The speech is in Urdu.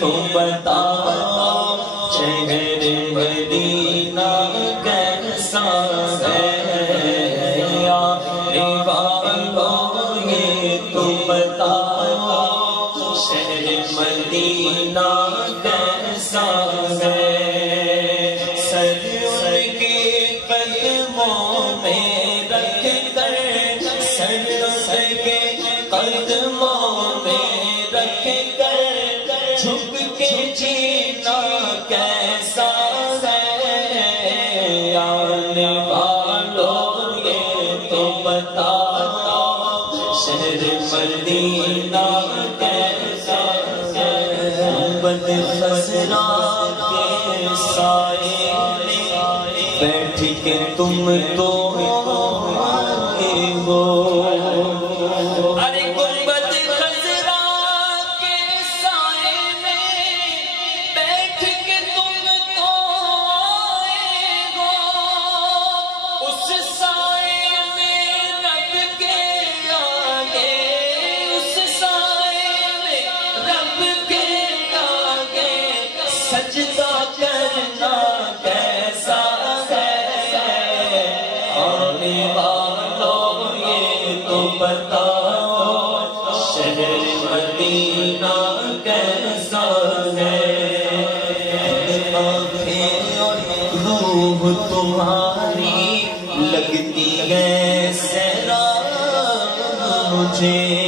تو بتاؤ شہر مدینہ کیسا ہے آنے والوں یہ تو بتاؤ شہر مدینہ کیسا ہے سر کے قدموں میں رکھ کر سر کے قدموں میں رکھ کر جھک کے جینا کیسا ہے آنے والوں یہ تو بتاؤ شہر مدینہ کیسا ہے بد خزرا کے سائے بیٹھ کے تم تو ہو ارے گنبد خضرا کے سائے میں بیٹھ کے تم تو آئے ہو اس سائے میں رب کے آگے اس سائے میں رب کے آگے سجدہ کرنا کیسا ہے آنے والوں یہ تو بتاؤ شہر مدینہ کیسا ہے آنکھیں اور روح تمہاری لگتی ہے سیراب مجھے